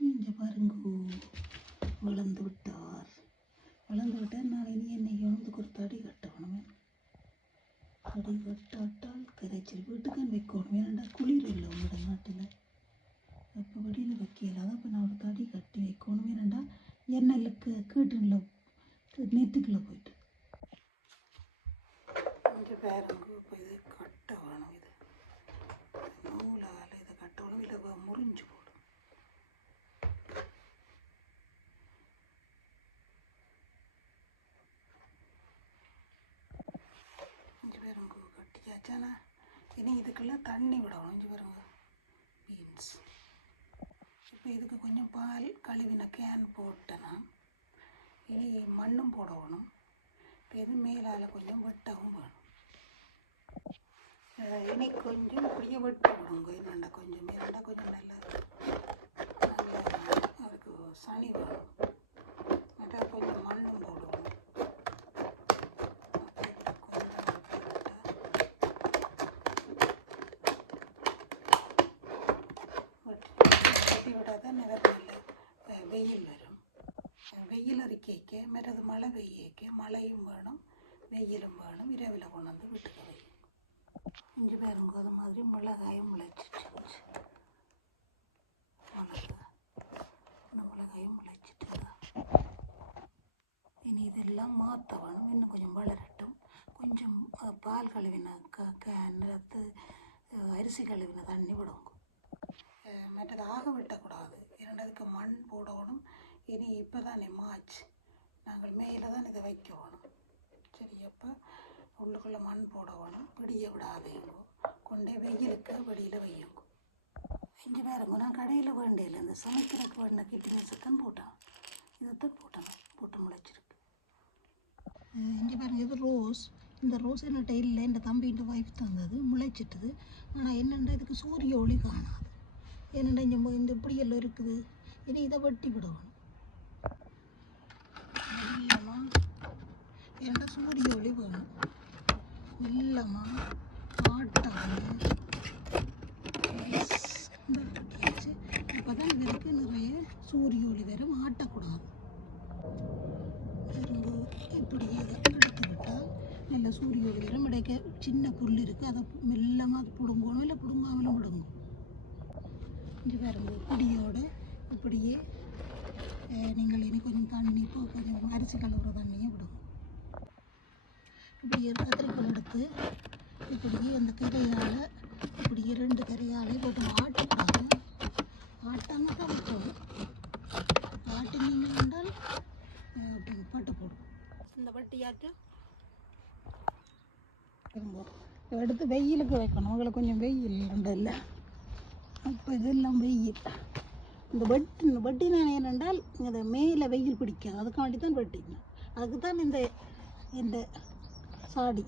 இங்கே பாருங்கோ வளர்ந்து விட்டார். வளர்ந்து விட்டால் நான் இனி என்னை எழுந்துக்கு ஒரு தடி கட்டணுமே. தடி கட்டாட்டால் கரைச்சல் வீட்டுக்கு வைக்கணும். ஏன்னா குளிர் இல்லை உங்களோட நாட்டில். அப்போ வெளியில் வைக்கல. அப்போ நான் ஒரு தடி கட்டி வைக்கணும். ஏன்னா எண்ணெய்க்கு கீட்டுல நெத்துக்குள்ளே போயிட்டு இங்கே பாருங்க. இப்போ இது கட்ட வேணும். இது நூலால் இதை கட்டணும். இல்லை முறிஞ்சு போடும். இங்கே பாருங்க கட்டியாச்சானா இனி இதுக்கெல்லாம் தண்ணி விடணும். இங்கே பாருங்க பீன்ஸ். இப்போ இதுக்கு கொஞ்சம் பால் கழுவின கேன் போட்டேன்னா இனி மண்ணும் போடணும். இப்போ இது மேலால் கொஞ்சம் வெட்டவும் வேணும். இனி கொஞ்சம் இப்படியே வெட்டி விடுங்க. என்னண்டா கொஞ்சம் மேலாண்டா கொஞ்சம் நல்லா அதுக்கு சனி வேணும். நல்லா கொஞ்சம் மண்ணும் போடுவோம். வெட்டி விட்டால் தான் நல்ல வெயில் வரும். வெயில் அறிக்கைக்க மற்றது மழை பெய்யக்க மழையும் வேணும் வெயிலும் வேணும். இரவில் கொண்டு வந்து வீட்டுக்கு வையும். இஞ்சி பாருங்க அது மாதிரி மிளகாயும் முளைச்சிட்டு மிளகாயும் முளைச்சிட்டு இனி இதெல்லாம் மாற்ற வேணும். இன்னும் கொஞ்சம் வளரட்டும். கொஞ்சம் பால் கழுவின நிறத்து அரிசி கழுவின தண்ணி விடுங்க. மற்றது ஆக விட்டக்கூடாது. இரண்டதுக்கு மண் போடணும். இனி இப்போ தானே மார்ச். நாங்கள் மேலே தான் இதை வைக்கணும். சரி, அப்போ உள்ளுக்குள்ளே மண் போடணும். பிடிய விடாதீங்க. கொண்டே வெயிலுக்கு வெளியில் வையுங்க. இங்கே பாருங்க நான் கடையில் வேண்டியில்லை. இந்த சமைக்கிறதுக்கு வேண்டின கிட்டினஸைத்தான் போட்டேன். இதைத்தான் போட்டு முளைச்சிருக்கு. இங்கே பாருங்க இது ரோஸ். இந்த ரோஸ் என்ன இல்லை. இந்த தம்பின்ற ஒய்ஃப் தந்தது முளைச்சிட்டுது. ஆனால் என்னென்னா இதுக்கு சூரிய ஒளி காணாது. என்னென்னா இந்த இப்படியெல்லாம் இருக்குது. இனி இதை வெட்டி விடணும். ஏன்னா சூரிய ஒளி வேணும். வெள்ளமாக ஆட்டாங்க அப்போ தான் இதற்கு நிறைய சூரிய ஒளி வரும். ஆட்டக்கூடாது. இப்படியே எடுத்து விட்டால் நல்ல சூரிய ஒளி வரும். இடைக்க சின்ன புல் இருக்குது. அதை மெல்லமாக அது பிடுங்கணும். இல்லை பிடுங்காமலும் பிடுங்கும். இங்கே பாருங்க இப்படியோடு இப்படியே நீங்கள் இனி கொஞ்சம் தண்ணி இப்போ கொஞ்சம் அரிசி கழுவுற தண்ணியை விடுங்க. இப்படியே கத்திரிக்கோள் எடுத்து இப்படியே அந்த கரையால் இப்படியே 2 கரையாலே போட்டு ஆட்டக்கூடாது. ஆட்டாங்க தான் வைக்கணும். ஆட்டினீங்க என்றால் பட்டு போடும். இந்த பட்டியாச்சு எடுத்து வெயிலுக்கு வைக்கணும். உங்களுக்கு கொஞ்சம் வெயில் இல்லை. இப்போ இதெல்லாம் வெயில். இந்த வட்டி நான் என்னென்றால் இந்த மேலே வெயில் பிடிக்கும். அதுக்காண்டி தான் வெட்டிங்க. அதுக்கு தான் இந்த சாடி